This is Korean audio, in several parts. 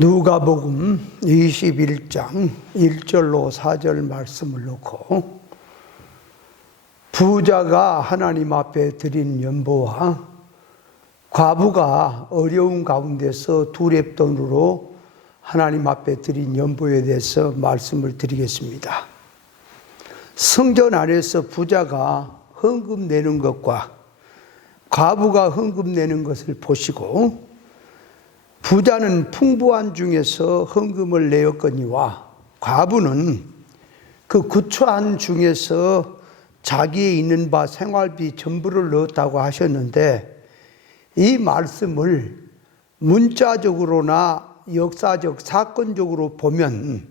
누가복음 21장 1절로 4절 말씀을 놓고 부자가 하나님 앞에 드린 연보와 과부가 어려운 가운데서 두 렙돈으로 하나님 앞에 드린 연보에 대해서 말씀을 드리겠습니다. 성전 안에서 부자가 헌금 내는 것과 과부가 헌금 내는 것을 보시고 부자는 풍부한 중에서 헌금을 내었거니와 과부는 그 구초한 중에서 자기의 있는 바 생활비 전부를 넣었다고 하셨는데, 이 말씀을 문자적으로나 역사적 사건적으로 보면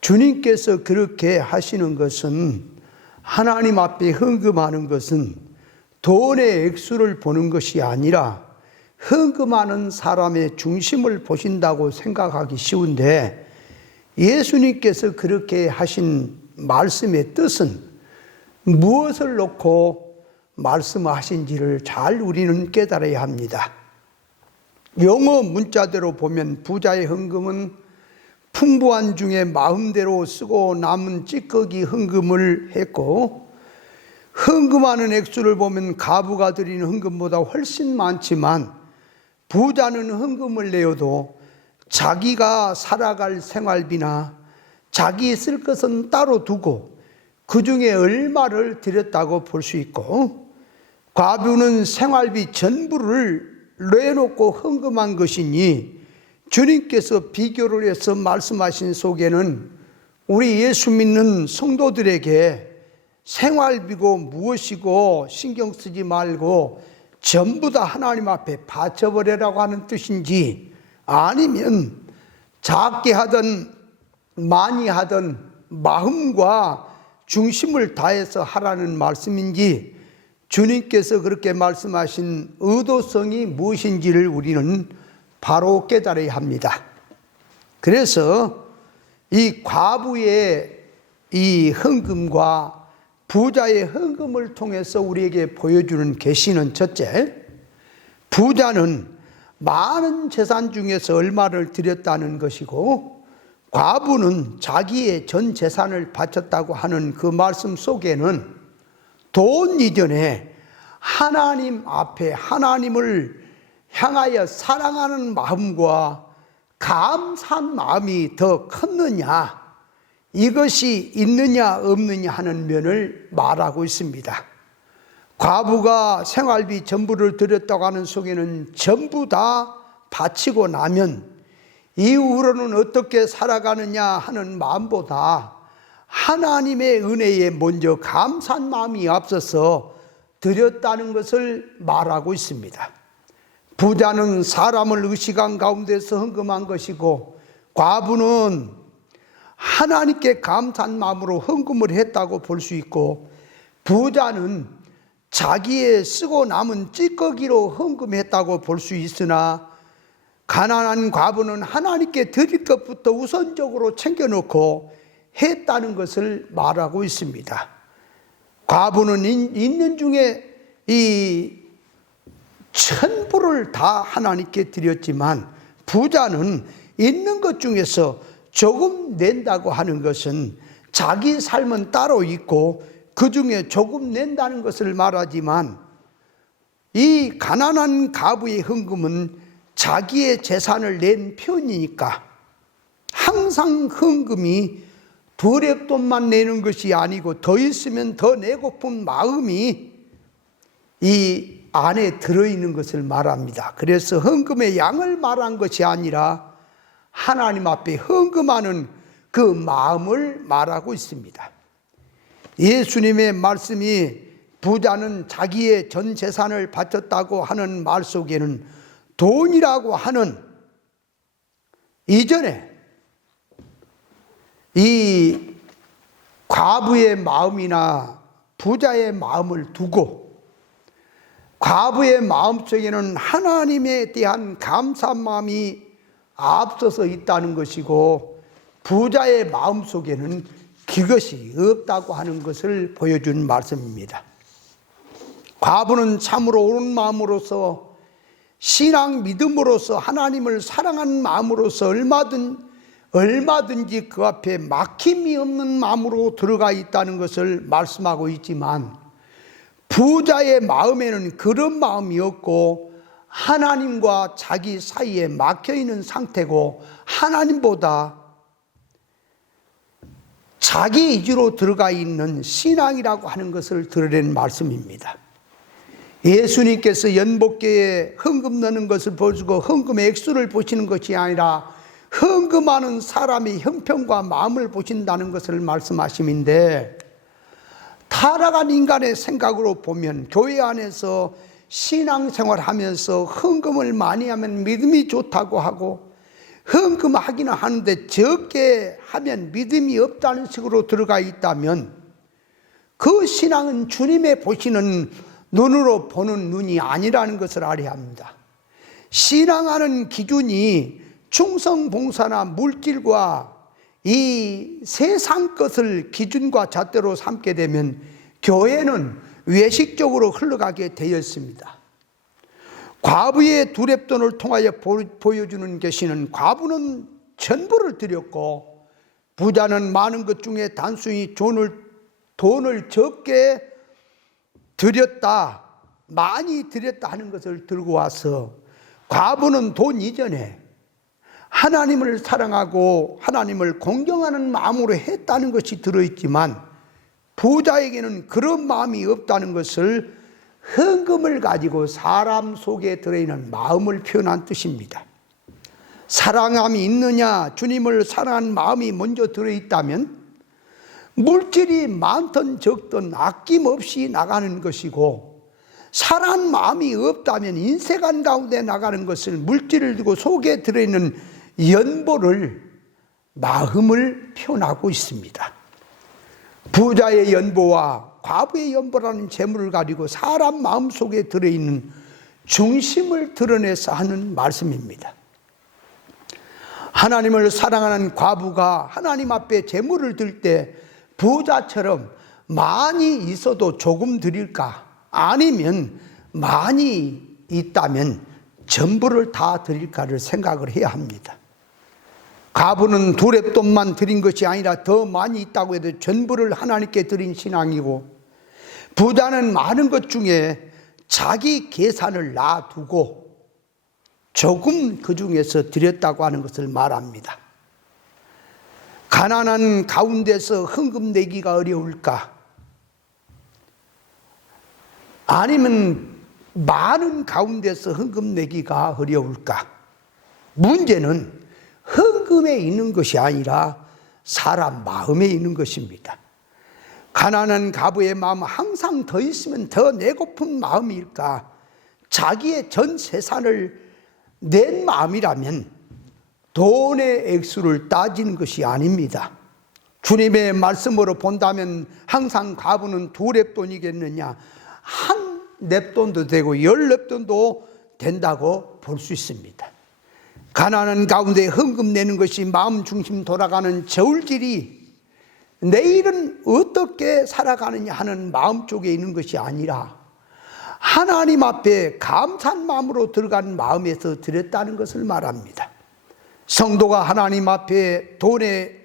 주님께서 그렇게 하시는 것은, 하나님 앞에 헌금하는 것은 돈의 액수를 보는 것이 아니라 헌금하는 사람의 중심을 보신다고 생각하기 쉬운데, 예수님께서 그렇게 하신 말씀의 뜻은 무엇을 놓고 말씀하신지를 잘 우리는 깨달아야 합니다. 영어 문자대로 보면 부자의 헌금은 풍부한 중에 마음대로 쓰고 남은 찌꺼기 헌금을 했고, 헌금하는 액수를 보면 과부가 드리는 헌금보다 훨씬 많지만 부자는 헌금을 내어도 자기가 살아갈 생활비나 자기 쓸 것은 따로 두고 그 중에 얼마를 드렸다고 볼 수 있고, 과부는 생활비 전부를 내놓고 헌금한 것이니 주님께서 비교를 해서 말씀하신 속에는 우리 예수 믿는 성도들에게 생활비고 무엇이고 신경 쓰지 말고 전부 다 하나님 앞에 바쳐버리라고 하는 뜻인지, 아니면 작게 하든 많이 하든 마음과 중심을 다해서 하라는 말씀인지, 주님께서 그렇게 말씀하신 의도성이 무엇인지를 우리는 바로 깨달아야 합니다. 그래서 이 과부의 이 헌금과 부자의 헌금을 통해서 우리에게 보여주는 계시는, 첫째, 부자는 많은 재산 중에서 얼마를 드렸다는 것이고, 과부는 자기의 전 재산을 바쳤다고 하는 그 말씀 속에는 돈 이전에 하나님 앞에 하나님을 향하여 사랑하는 마음과 감사한 마음이 더 컸느냐, 이것이 있느냐 없느냐 하는 면을 말하고 있습니다. 과부가 생활비 전부를 드렸다고 하는 속에는 전부 다 바치고 나면 이후로는 어떻게 살아가느냐 하는 마음보다 하나님의 은혜에 먼저 감사한 마음이 앞서서 드렸다는 것을 말하고 있습니다. 부자는 사람을 의식한 가운데서 헌금한 것이고, 과부는 하나님께 감사한 마음으로 헌금을 했다고 볼 수 있고, 부자는 자기의 쓰고 남은 찌꺼기로 헌금했다고 볼 수 있으나, 가난한 과부는 하나님께 드릴 것부터 우선적으로 챙겨놓고 했다는 것을 말하고 있습니다. 과부는 있는 중에 이 전부를 다 하나님께 드렸지만, 부자는 있는 것 중에서 조금 낸다고 하는 것은 자기 삶은 따로 있고 그 중에 조금 낸다는 것을 말하지만, 이 가난한 과부의 헌금은 자기의 재산을 낸 편이니까 항상 헌금이 두 렙돈만 내는 것이 아니고 더 있으면 더 내고픈 마음이 이 안에 들어있는 것을 말합니다. 그래서 헌금의 양을 말한 것이 아니라 하나님 앞에 헌금하는 그 마음을 말하고 있습니다. 예수님의 말씀이 부자는 자기의 전 재산을 바쳤다고 하는 말 속에는 돈이라고 하는 이전에 이 과부의 마음이나 부자의 마음을 두고, 과부의 마음속에는 하나님에 대한 감사한 마음이 앞서서 있다는 것이고, 부자의 마음속에는 그것이 없다고 하는 것을 보여준 말씀입니다. 과부는 참으로 온 마음으로서 신앙 믿음으로서 하나님을 사랑하는 마음으로서 얼마든지 그 앞에 막힘이 없는 마음으로 들어가 있다는 것을 말씀하고 있지만, 부자의 마음에는 그런 마음이 없고 하나님과 자기 사이에 막혀 있는 상태고, 하나님보다 자기 위주로 들어가 있는 신앙이라고 하는 것을 드러낸 말씀입니다. 예수님께서 연복계에 헌금 넣는 것을 보시고 헌금의 액수를 보시는 것이 아니라 헌금하는 사람의 형편과 마음을 보신다는 것을 말씀하심인데, 타락한 인간의 생각으로 보면 교회 안에서 신앙생활 하면서 헌금을 많이 하면 믿음이 좋다고 하고, 헌금하기는 하는데 적게 하면 믿음이 없다는 식으로 들어가 있다면, 그 신앙은 주님의 보시는 눈으로 보는 눈이 아니라는 것을 알아야 합니다. 신앙하는 기준이 충성봉사나 물질과 이 세상 것을 기준과 잣대로 삼게 되면 교회는 외식적으로 흘러가게 되어 있습니다. 과부의 두렙돈을 통하여 보여주는 것이는, 과부는 전부를 드렸고 부자는 많은 것 중에 단순히 돈을 적게 드렸다, 많이 드렸다 하는 것을 들고 와서, 과부는 돈 이전에 하나님을 사랑하고 하나님을 공경하는 마음으로 했다는 것이 들어있지만, 부자에게는 그런 마음이 없다는 것을 헌금을 가지고 사람 속에 들어있는 마음을 표현한 뜻입니다. 사랑함이 있느냐, 주님을 사랑하는 마음이 먼저 들어있다면 물질이 많든 적든 아낌없이 나가는 것이고, 사랑하는 마음이 없다면 인생관 가운데 나가는 것을 물질을 두고 속에 들어있는 연보를, 마음을 표현하고 있습니다. 부자의 연보와 과부의 연보라는 재물을 가지고 사람 마음속에 들어있는 중심을 드러내서 하는 말씀입니다. 하나님을 사랑하는 과부가 하나님 앞에 재물을 들 때 부자처럼 많이 있어도 조금 드릴까, 아니면 많이 있다면 전부를 다 드릴까를 생각을 해야 합니다. 과부는 두렙돈만 드린 것이 아니라 더 많이 있다고 해도 전부를 하나님께 드린 신앙이고, 부자는 많은 것 중에 자기 계산을 놔두고 조금 그 중에서 드렸다고 하는 것을 말합니다. 가난한 가운데서 헌금 내기가 어려울까? 아니면 많은 가운데서 헌금 내기가 어려울까? 문제는 헌금에 있는 것이 아니라 사람 마음에 있는 것입니다. 가난한 과부의 마음은 항상 더 있으면 더 내고픈 마음일까? 자기의 전 재산을 낸 마음이라면 돈의 액수를 따지는 것이 아닙니다. 주님의 말씀으로 본다면 항상 과부는 두 렙돈이겠느냐, 한 렙돈도 되고 10렙돈도 된다고 볼 수 있습니다. 가난한 가운데 헌금 내는 것이 마음 중심 돌아가는 저울질이 내일은 어떻게 살아가느냐 하는 마음 쪽에 있는 것이 아니라, 하나님 앞에 감사한 마음으로 들어간 마음에서 드렸다는 것을 말합니다. 성도가 하나님 앞에 돈의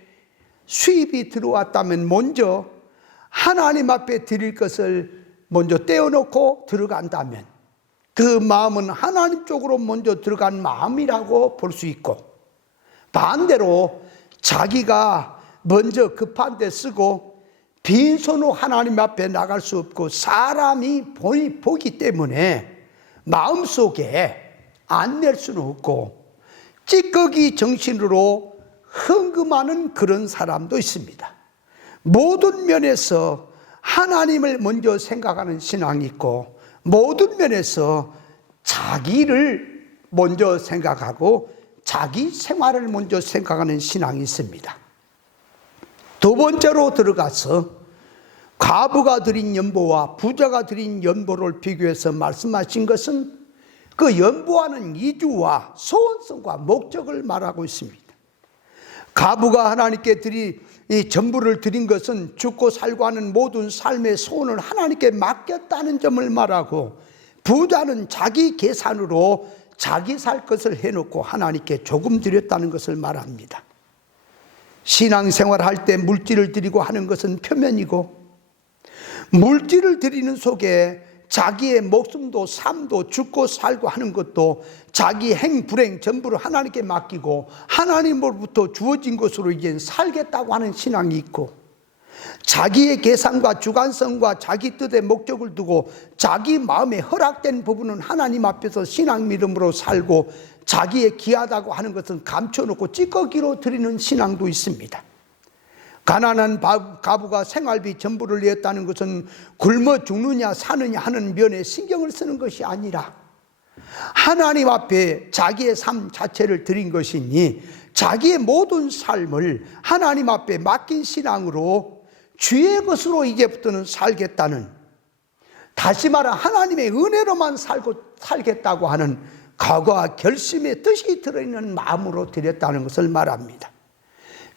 수입이 들어왔다면 먼저 하나님 앞에 드릴 것을 먼저 떼어놓고 들어간다면 그 마음은 하나님 쪽으로 먼저 들어간 마음이라고 볼 수 있고, 반대로 자기가 먼저 급한 데 쓰고 빈손으로 하나님 앞에 나갈 수 없고, 사람이 보기 때문에 마음속에 안 낼 수는 없고 찌꺼기 정신으로 헌금하는 그런 사람도 있습니다. 모든 면에서 하나님을 먼저 생각하는 신앙이 있고, 모든 면에서 자기를 먼저 생각하고 자기 생활을 먼저 생각하는 신앙이 있습니다. 두 번째로 들어가서 과부가 드린 연보와 부자가 드린 연보를 비교해서 말씀하신 것은 그 연보하는 이유와 소원성과 목적을 말하고 있습니다. 과부가 하나님께 이 전부를 드린 것은 죽고 살고 하는 모든 삶의 소원을 하나님께 맡겼다는 점을 말하고, 부자는 자기 계산으로 자기 살 것을 해놓고 하나님께 조금 드렸다는 것을 말합니다. 신앙생활 할 때 물질을 드리고 하는 것은 표면이고, 물질을 드리는 속에 자기의 목숨도 삶도 죽고 살고 하는 것도 자기 행 불행 전부를 하나님께 맡기고 하나님으로부터 주어진 것으로 이제 살겠다고 하는 신앙이 있고, 자기의 계산과 주관성과 자기 뜻의 목적을 두고 자기 마음에 허락된 부분은 하나님 앞에서 신앙 믿음으로 살고, 자기의 귀하다고 하는 것은 감춰놓고 찌꺼기로 드리는 신앙도 있습니다. 가난한 가부가 생활비 전부를 냈다는 것은 굶어 죽느냐 사느냐 하는 면에 신경을 쓰는 것이 아니라 하나님 앞에 자기의 삶 자체를 드린 것이니 자기의 모든 삶을 하나님 앞에 맡긴 신앙으로 주의 것으로 이제부터는 살겠다는, 다시 말해 하나님의 은혜로만 살겠다고 하는 각오와 결심의 뜻이 들어있는 마음으로 드렸다는 것을 말합니다.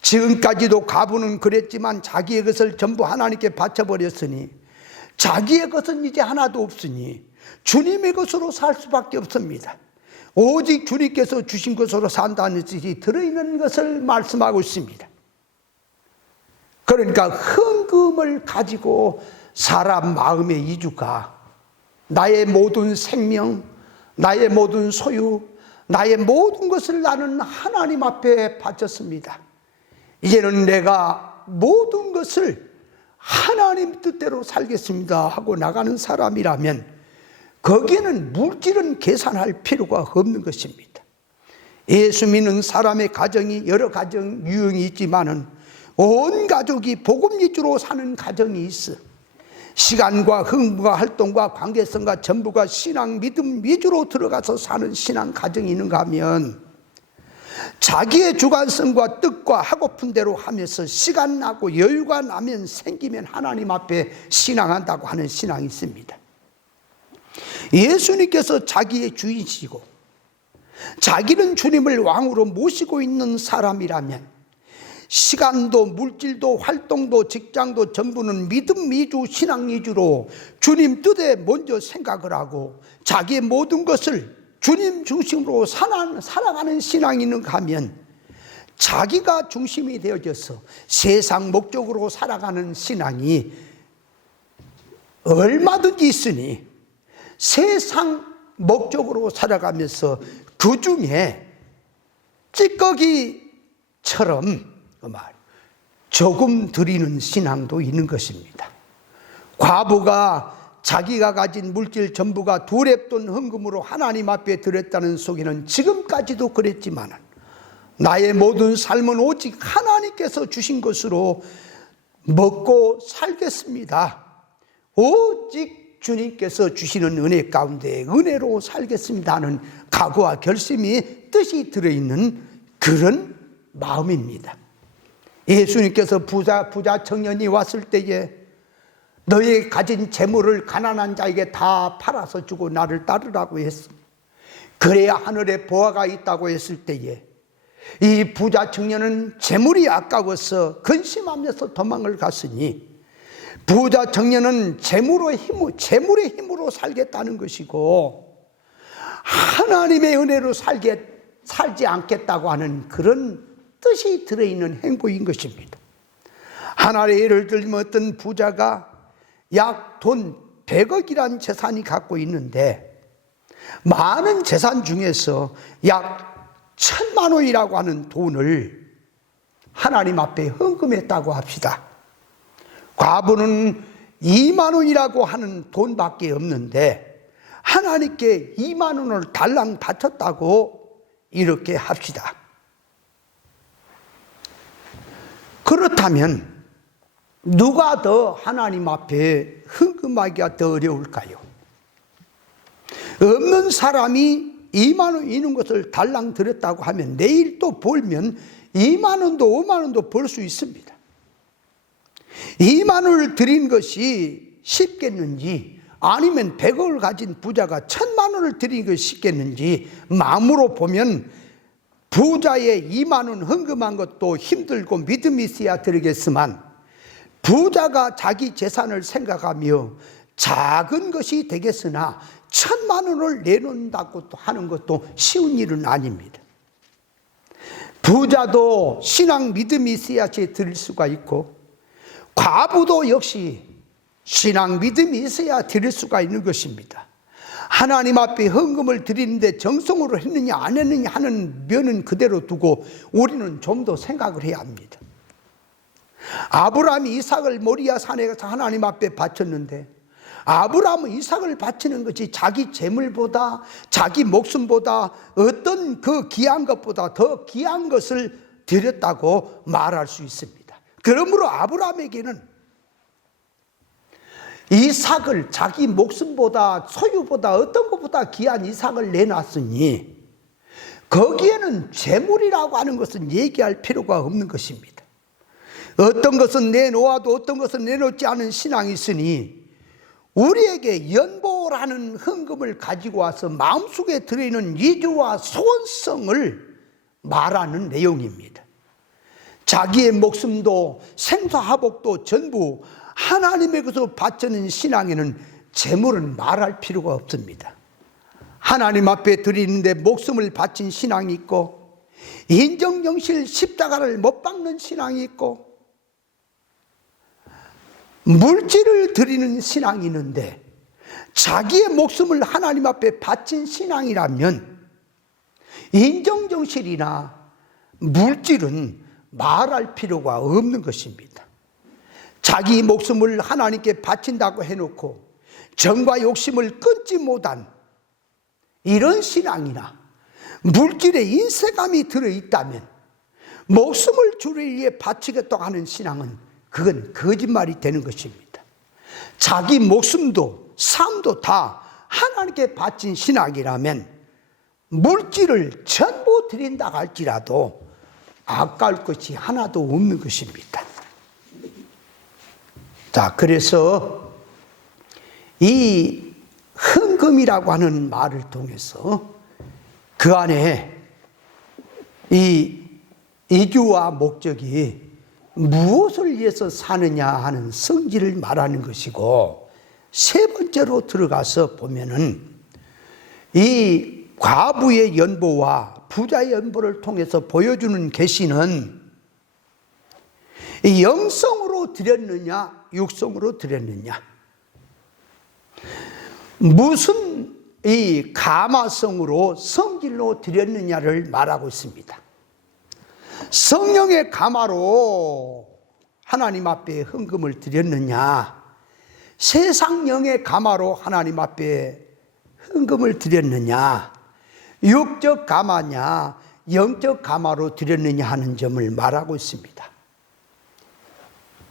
지금까지도 가부는 그랬지만 자기의 것을 전부 하나님께 바쳐버렸으니 자기의 것은 이제 하나도 없으니 주님의 것으로 살 수밖에 없습니다. 오직 주님께서 주신 것으로 산다는 뜻이 들어있는 것을 말씀하고 있습니다. 그러니까 헌금을 가지고 사람 마음의 이주가 나의 모든 생명, 나의 모든 소유, 나의 모든 것을 나는 하나님 앞에 바쳤습니다. 이제는 내가 모든 것을 하나님 뜻대로 살겠습니다 하고 나가는 사람이라면 거기에는 물질은 계산할 필요가 없는 것입니다. 예수 믿는 사람의 가정이 여러 가정 유형이 있지만은 온 가족이 복음 위주로 사는 가정이 있어. 시간과 흥과 활동과 관계성과 전부가 신앙 믿음 위주로 들어가서 사는 신앙 가정이 있는가 하면, 자기의 주관성과 뜻과 하고픈 대로 하면서 시간 나고 여유가 나면 생기면 하나님 앞에 신앙한다고 하는 신앙이 있습니다. 예수님께서 자기의 주인이시고 자기는 주님을 왕으로 모시고 있는 사람이라면 시간도 물질도 활동도 직장도 전부는 믿음 위주 신앙 위주로 주님 뜻에 먼저 생각을 하고 자기의 모든 것을 주님 중심으로 살아가는 신앙이 있는가 하면, 자기가 중심이 되어져서 세상 목적으로 살아가는 신앙이 얼마든지 있으니 세상 목적으로 살아가면서 그 중에 찌꺼기처럼 조금 드리는 신앙도 있는 것입니다. 과부가 자기가 가진 물질 전부가 두 랩돈 헌금으로 하나님 앞에 드렸다는 속에는 지금까지도 그랬지만 나의 모든 삶은 오직 하나님께서 주신 것으로 먹고 살겠습니다. 오직 주님께서 주시는 은혜 가운데 은혜로 살겠습니다 하는 각오와 결심이 뜻이 들어있는 그런 마음입니다. 예수님께서 부자 청년이 왔을 때에 너희 가진 재물을 가난한 자에게 다 팔아서 주고 나를 따르라고 했습니다. 그래야 하늘에 보화가 있다고 했을 때에 이 부자 청년은 재물이 아까워서 근심하면서 도망을 갔으니, 부자 청년은 재물의 힘으로 살겠다는 것이고 하나님의 은혜로 살지 않겠다고 하는 그런 뜻이 들어있는 행보인 것입니다. 하나의 예를 들면 어떤 부자가 약 돈 100억이란 재산이 갖고 있는데 많은 재산 중에서 약 1000만 원이라고 하는 돈을 하나님 앞에 헌금했다고 합시다. 과부는 2만 원이라고 하는 돈밖에 없는데 하나님께 2만 원을 달랑 바쳤다고 이렇게 합시다. 그렇다면 누가 더 하나님 앞에 헌금하기가 더 어려울까요? 없는 사람이 2만 원 있는 것을 달랑 드렸다고 하면 내일 또 벌면 2만 원도 5만 원도 벌 수 있습니다. 2만 원을 드린 것이 쉽겠는지, 아니면 100억을 가진 부자가 1000만 원을 드린 것이 쉽겠는지, 마음으로 보면 부자의 2만 원 헌금한 것도 힘들고 믿음이 있어야 드리겠지만, 부자가 자기 재산을 생각하며 작은 것이 되겠으나 1,000만 원을 내놓는다고 하는 것도 쉬운 일은 아닙니다. 부자도 신앙 믿음이 있어야지 드릴 수가 있고, 과부도 역시 신앙 믿음이 있어야 드릴 수가 있는 것입니다. 하나님 앞에 헌금을 드리는데 정성으로 했느냐 안 했느냐 하는 면은 그대로 두고 우리는 좀 더 생각을 해야 합니다. 아브라함이 이삭을 모리아 산에 가서 하나님 앞에 바쳤는데, 아브라함은 이삭을 바치는 것이 자기 재물보다, 자기 목숨보다, 어떤 그 귀한 것보다 더 귀한 것을 드렸다고 말할 수 있습니다. 그러므로 아브라함에게는 이삭을, 자기 목숨보다, 소유보다, 어떤 것보다 귀한 이삭을 내놨으니 거기에는 재물이라고 하는 것은 얘기할 필요가 없는 것입니다. 어떤 것은 내놓아도 어떤 것은 내놓지 않은 신앙이 있으니 우리에게 연보라는 헌금을 가지고 와서 마음속에 들어있는 이주와 소원성을 말하는 내용입니다. 자기의 목숨도 생사화복도 전부 하나님에게서 바치는 신앙에는 재물은 말할 필요가 없습니다. 하나님 앞에 드리는데 목숨을 바친 신앙이 있고, 인정정실 십자가를 못 박는 신앙이 있고, 물질을 드리는 신앙이 있는데 자기의 목숨을 하나님 앞에 바친 신앙이라면 인정정실이나 물질은 말할 필요가 없는 것입니다. 자기 목숨을 하나님께 바친다고 해놓고 정과 욕심을 끊지 못한 이런 신앙이나 물질에 인색감이 들어있다면 목숨을 주를 위해 바치겠다고 하는 신앙은 그건 거짓말이 되는 것입니다. 자기 목숨도 삶도 다 하나님께 바친 신앙이라면 물질을 전부 드린다 할지라도 아까울 것이 하나도 없는 것입니다. 자, 그래서 이 헌금이라고 하는 말을 통해서 그 안에 이 이유와 목적이 무엇을 위해서 사느냐 하는 성질을 말하는 것이고, 세 번째로 들어가서 보면은 이 과부의 연보와 부자의 연보를 통해서 보여주는 계시는 영성으로 드렸느냐 육성으로 드렸느냐, 무슨 이 감화성으로 성질로 드렸느냐를 말하고 있습니다. 성령의 감화로 하나님 앞에 헌금을 드렸느냐, 세상령의 감화로 하나님 앞에 헌금을 드렸느냐, 육적 감화냐 영적 감화로 드렸느냐 하는 점을 말하고 있습니다.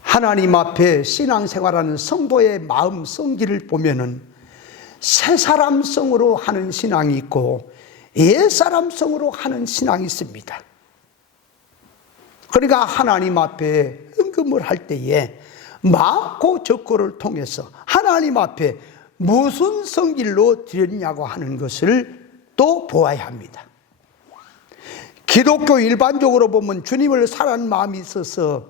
하나님 앞에 신앙생활하는 성도의 마음 성질을 보면은 새사람성으로 하는 신앙이 있고 옛사람성으로 하는 신앙이 있습니다. 그러니까 하나님 앞에 헌금을 할 때에 많고 적고를 통해서 하나님 앞에 무슨 성질로 드렸냐고 하는 것을 또 보아야 합니다. 기독교 일반적으로 보면 주님을 사랑하는 마음이 있어서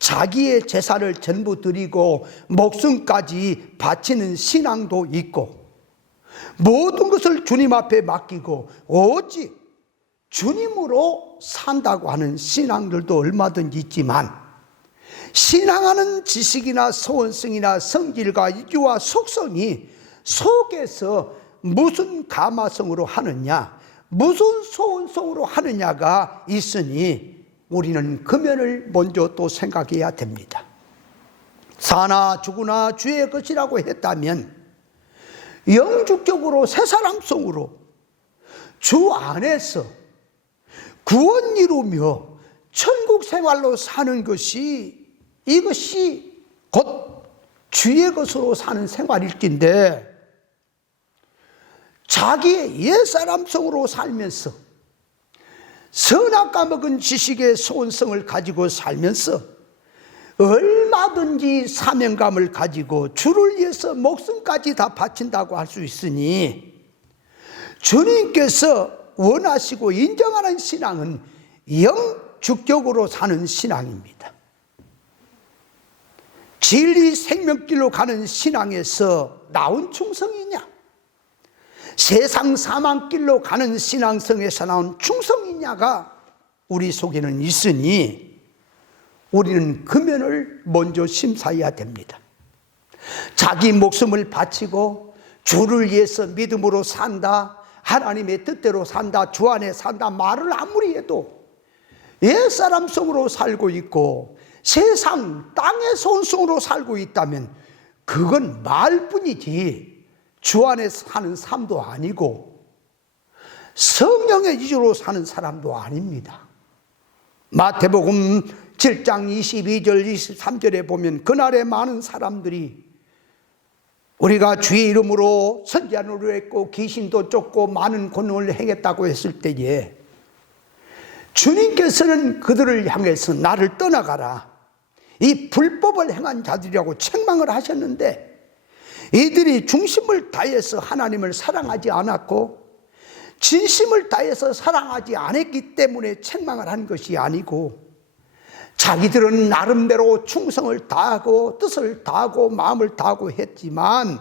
자기의 재산을 전부 드리고 목숨까지 바치는 신앙도 있고, 모든 것을 주님 앞에 맡기고 오직 주님으로 산다고 하는 신앙들도 얼마든지 있지만, 신앙하는 지식이나 소원성이나 성질과 이유와 속성이 속에서 무슨 감화성으로 하느냐, 무슨 소원성으로 하느냐가 있으니 우리는 그 면을 먼저 또 생각해야 됩니다. 사나 죽으나 주의 것이라고 했다면 영축적으로 새사람성으로 주 안에서 구원 이루며 천국 생활로 사는 것이, 이것이 곧 주의 것으로 사는 생활일진데, 자기의 옛사람성으로 살면서 선악과 먹은 지식의 소원성을 가지고 살면서 얼마든지 사명감을 가지고 주를 위해서 목숨까지 다 바친다고 할 수 있으니, 주님께서 원하시고 인정하는 신앙은 영축적으로 사는 신앙입니다. 진리 생명길로 가는 신앙에서 나온 충성이냐, 세상 사망길로 가는 신앙성에서 나온 충성이냐가 우리 속에는 있으니 우리는 그 면을 먼저 심사해야 됩니다. 자기 목숨을 바치고 주를 위해서 믿음으로 산다, 하나님의 뜻대로 산다, 주 안에 산다 말을 아무리 해도 옛사람 속으로 살고 있고 세상 땅의 손속으로 살고 있다면 그건 말뿐이지 주 안에 사는 삶도 아니고 성령의 위주로 사는 사람도 아닙니다. 마태복음 7장 22절 23절에 보면 그날에 많은 사람들이 우리가 주의 이름으로 선지자노를 했고 귀신도 쫓고 많은 권능을 행했다고 했을 때에 주님께서는 그들을 향해서 나를 떠나가라, 이 불법을 행한 자들이라고 책망을 하셨는데 이들이 중심을 다해서 하나님을 사랑하지 않았고 진심을 다해서 사랑하지 않았기 때문에 책망을 한 것이 아니고 자기들은 나름대로 충성을 다하고 뜻을 다하고 마음을 다하고 했지만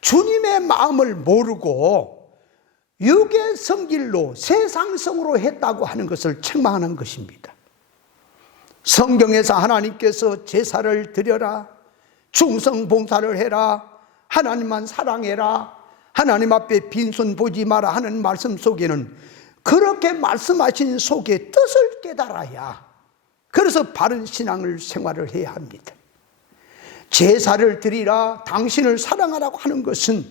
주님의 마음을 모르고 육의 성질로 세상성으로 했다고 하는 것을 책망하는 것입니다. 성경에서 하나님께서 제사를 드려라, 충성 봉사를 해라, 하나님만 사랑해라, 하나님 앞에 빈손 보지 마라 하는 말씀 속에는 그렇게 말씀하신 속에 뜻을 깨달아야, 그래서 바른 신앙을 생활을 해야 합니다. 제사를 드리라, 당신을 사랑하라고 하는 것은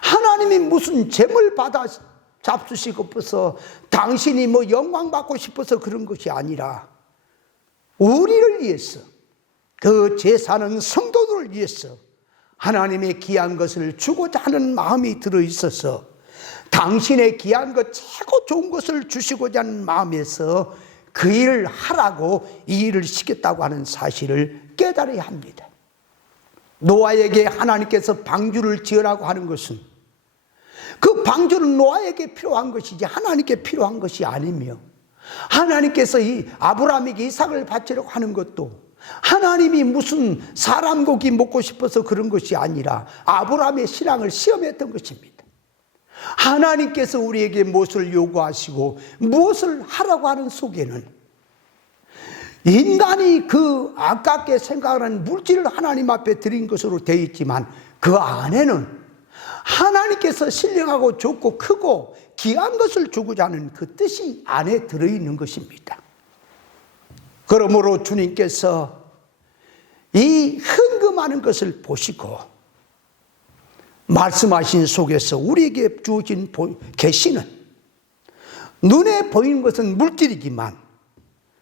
하나님이 무슨 재물 받아 잡수시고 싶어서 당신이 뭐 영광 받고 싶어서 그런 것이 아니라 우리를 위해서, 그 제사는 성도들을 위해서 하나님의 귀한 것을 주고자 하는 마음이 들어있어서 당신의 귀한 것, 최고 좋은 것을 주시고자 하는 마음에서 그 일을 하라고 이 일을 시켰다고 하는 사실을 깨달아야 합니다. 노아에게 하나님께서 방주를 지으라고 하는 것은 그 방주는 노아에게 필요한 것이지 하나님께 필요한 것이 아니며, 하나님께서 이 아브라함에게 이삭을 바치려고 하는 것도 하나님이 무슨 사람 고기 먹고 싶어서 그런 것이 아니라 아브라함의 신앙을 시험했던 것입니다. 하나님께서 우리에게 무엇을 요구하시고 무엇을 하라고 하는 속에는 인간이 그 아깝게 생각하는 물질을 하나님 앞에 드린 것으로 되어 있지만 그 안에는 하나님께서 신령하고 좋고 크고 귀한 것을 주고자 하는 그 뜻이 안에 들어있는 것입니다. 그러므로 주님께서 이 헌금하는 것을 보시고 말씀하신 속에서 우리에게 주어진 계시는 눈에 보이는 것은 물질이지만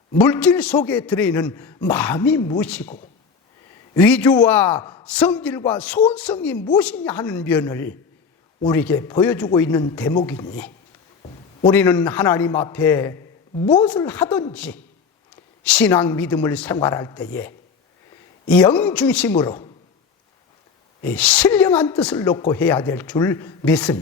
물질 속에 들어있는 마음이 무엇이고 위주와 성질과 소원성이 무엇이냐 하는 면을 우리에게 보여주고 있는 대목이니 우리는 하나님 앞에 무엇을 하든지 신앙 믿음을 생활할 때에 영 중심으로 신령한 뜻을 놓고 해야 될 줄 믿습니다.